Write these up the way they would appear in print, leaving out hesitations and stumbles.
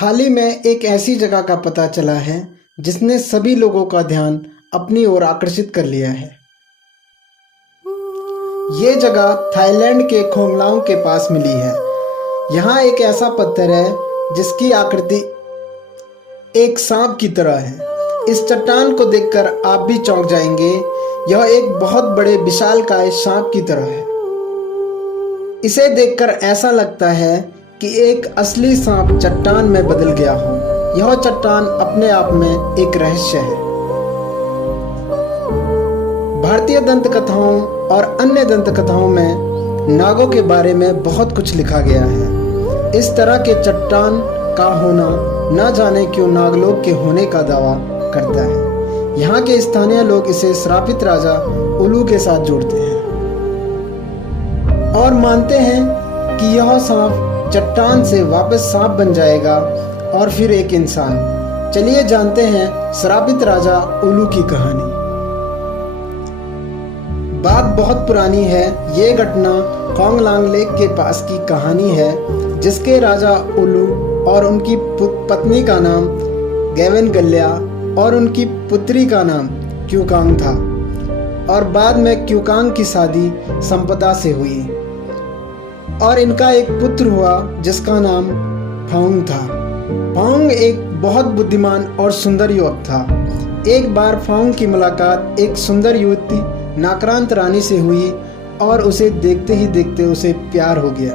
हाल ही में एक ऐसी जगह का पता चला है जिसने सभी लोगों का ध्यान अपनी ओर आकर्षित कर लिया है। ये जगह थाईलैंड के खोंगलांग के पास मिली है। यहाँ एक ऐसा पत्थर है जिसकी आकृति एक सांप की तरह है। इस चट्टान को देखकर आप भी चौंक जाएंगे। यह एक बहुत बड़े विशालकाय सांप की तरह है। इसे देखकर ऐसा लगता है कि एक असली सांप चट्टान में बदल गया हो। यह चट्टान अपने आप में एक रहस्य है। भारतीय दंत कथाओं और अन्य दंत कथाओं में नागों के बारे में बहुत कुछ लिखा गया है। इस तरह के चट्टान का होना न जाने क्यों नागलोक के होने का दावा करता है। यहाँ के स्थानीय लोग इसे श्रापित राजा उल्लू के साथ जोड़ते हैं और मानते हैं कि यह सांप चट्टान से वापस सांप बन जाएगा और फिर एक इंसान। चलिए जानते हैं श्रापित राजा उल्लू की कहानी। बात बहुत पुरानी है। ये घटना खोंगलांग लेक के पास की कहानी है, जिसके राजा उल्लू और उनकी पत्नी का नाम गेवन गल्या और उनकी पुत्री का नाम क्यूकांग था। और बाद में क्यूकांग की शादी संपदा से हुई और इनका एक पुत्र हुआ जिसका नाम फाउंग था। फाउंग एक बहुत बुद्धिमान और सुंदर युवक था। एक बार फाउंग की मुलाकात एक सुंदर युवती नाक्रांत रानी से हुई और उसे देखते ही देखते उसे प्यार हो गया।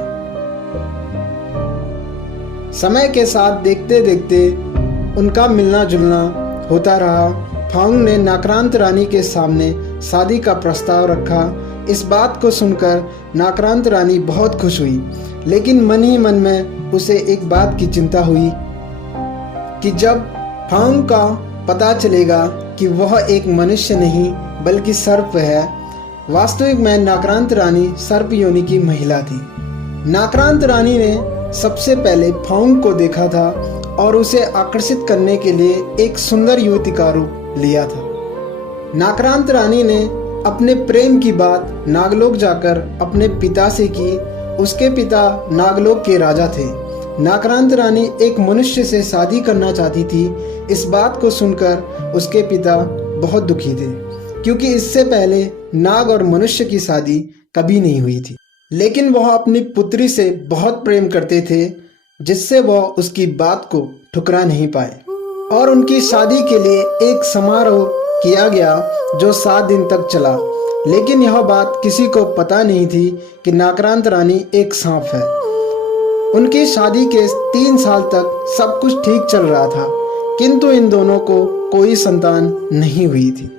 समय के साथ देखते देखते उनका मिलना जुलना होता रहा। फाउंग ने नाक्रांत रानी के सामने शादी का प्रस्ताव रखा। इस बात को सुनकर नाक्रांत रानी बहुत खुश हुई, लेकिन मन ही मन में उसे एक बात की चिंता हुई कि जब फाउंग का पता चलेगा कि वह एक मनुष्य नहीं बल्कि सर्प है। वास्तविक में नाक्रांत रानी सर्प योनि की महिला थी। नाक्रांत रानी ने सबसे पहले फाउंग को देखा था और उसे आकर्षित करने के लिए एक सुंदर युवती का रूप लिया था। नाक्रांत रानी ने अपने प्रेम की बात नागलोक जाकर अपने पिता से की। उसके पिता नागलोक के राजा थे। नाक्रांत रानी एक मनुष्य से शादी करना चाहती थी। इस बात को सुनकर उसके पिता बहुत दुखी थे, क्योंकि इससे पहले नाग और मनुष्य की शादी कभी नहीं हुई थी। लेकिन वह अपनी पुत्री से बहुत प्रेम करते थे, जिससे वह उसकी बात को ठुकरा नहीं पाए और उनकी शादी के लिए एक समारोह किया गया जो 7 दिन तक चला। लेकिन यह बात किसी को पता नहीं थी कि नाक्रांत रानी एक सांप है। उनकी शादी के 3 साल तक सब कुछ ठीक चल रहा था, किंतु इन दोनों को कोई संतान नहीं हुई थी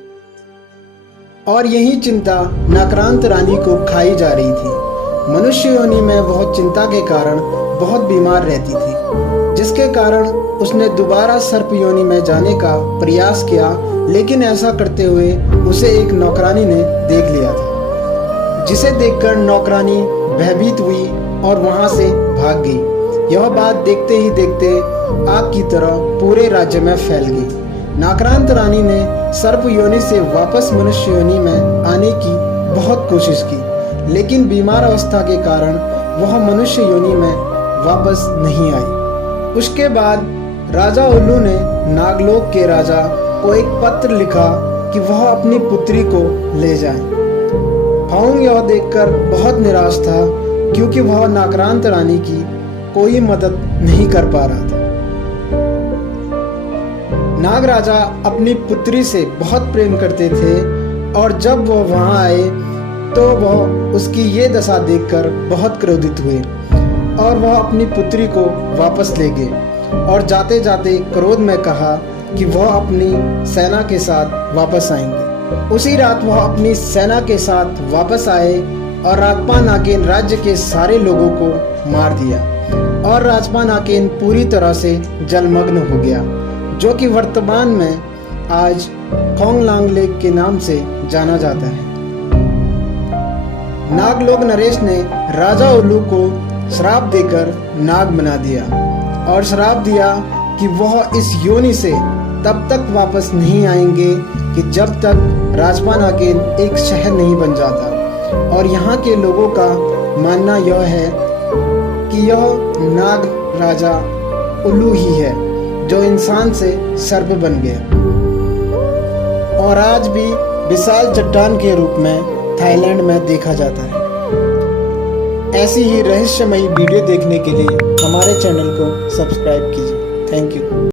और यही चिंता नाक्रांत रानी को खाई जा रही थी। मनुष्य योनि में वह चिंता के कारण बहुत बीमार रहती थी, जिसके कारण उसने दोबारा सर्प योनि में जाने का प्रयास किया। लेकिन ऐसा करते हुए उसे एक नौकरानी ने देख लिया था, जिसे देखकर नौकरानी भयभीत हुई और वहां से भाग गई। यह बात देखते ही देखते आग की तरह पूरे राज्य में फैल गई। नाक्रांत रानी ने सर्प योनि से वापस मनुष्य योनि में आने की बहुत कोशिश की, लेकिन बीमार अवस्था के कारण वह मनुष्य योनि में वापस नहीं आई। उसके बाद राजा उल्लू ने नागलोक के राजा को एक पत्र लिखा कि वह अपनी पुत्री को ले जाए। फाउंग यह देखकर बहुत निराश था, क्योंकि वह नाक्रांत रानी की कोई मदद नहीं कर पा रहा था। नाग राजा अपनी पुत्री से बहुत प्रेम करते थे और जब वह वहां आए तो वह उसकी ये दशा देखकर बहुत क्रोधित हुए और वह अपनी पुत्री को वापस ले गए और जाते जाते क्रोध में कहा कि वह अपनी सेना के साथ वापस आएंगे। उसी रात वह अपनी सेना के साथ वापस आए और राजपा नाकेन राज्य के सारे लोगों को मार दिया और राजपा नाकेन पूरी तरह से जलमग्न हो गया, जो कि वर्तमान में आज खोंगलांग लेक के नाम से जाना जाता है। नागलोक नरेश ने राजा उल्लू को श्राप देकर नाग बना दिया और श्राप दिया कि वह इस योनि से तब तक वापस नहीं आएंगे कि जब तक राजपा नाकेन एक शहर नहीं बन जाता। और यहाँ के लोगों का मानना यह है कि यह नाग राजा उल्लू ही है जो इंसान से सर्प बन गया और आज भी विशाल चट्टान के रूप में थाईलैंड में देखा जाता है। ऐसी ही रहस्यमयी वीडियो देखने के लिए हमारे चैनल को सब्सक्राइब कीजिए। Thank you.